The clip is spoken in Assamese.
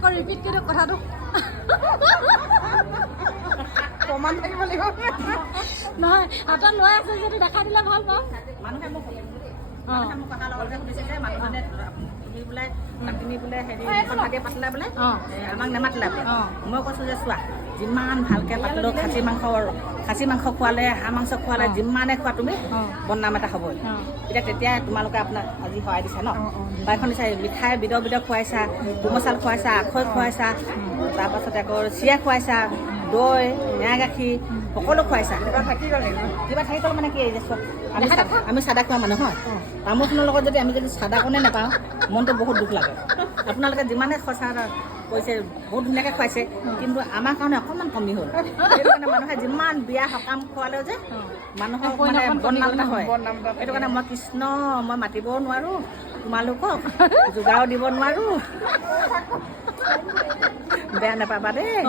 আকৌ ৰিপিট কৰি দিয়ক কথাটো প্ৰমাণ থাকিব লাগিব নহয় হাতত লৈ আছে যদি দেখাই দিলে ভাল পাওঁ মানুহে মোক কথা লগতে সুধিছে যে মানুহজনে তুমি বোলে তুমি বোলে হেৰি ভাগে পাতিলা বোলে আমাক নেমাতিলা বোলে মই কৈছোঁ যে চোৱা যিমান ভালকৈ পাতিলেও খাচী মাংস খোৱালে হাঁহ মাংস খোৱালে যিমানে খোৱা তুমি বদনাম এটা হ'বই এতিয়া তেতিয়া তোমালোকে আপোনাক আজি সহায় দিছা ন বাইখন দিছা মিঠাই বিধৰ খুৱাইছা কোমল চাউল খুৱাইছা আখৈ খুৱাইছা তাৰপাছতে আকৌ চিৰা খুৱাইছা দৈ এৱা গাখীৰ সকলো খুৱাইছা কিবা থাকি গ'ল মানে কি আমি চাদা খোৱা মানুহ হয় তামোলখনৰ লগত যদি আমি যদি চাদাকণে নাপাওঁ মনটো বহুত দুখ লাগে আপোনালোকে যিমানে খৰচা কৰিছে বহুত ধুনীয়াকৈ খুৱাইছে কিন্তু আমাৰ কাৰণে অকণমান কমি হ'ল সেইটো কাৰণে মানুহে যিমান বিয়া সকাম খোৱালেও যে মানুহৰ মানে বদনাম এটা হয় সেইটো কাৰণে মই কৃষ্ণ মই মাতিবও নোৱাৰোঁ তোমালোকক যোগাৰো দিব নোৱাৰোঁ বেয়া নাপাবা দেই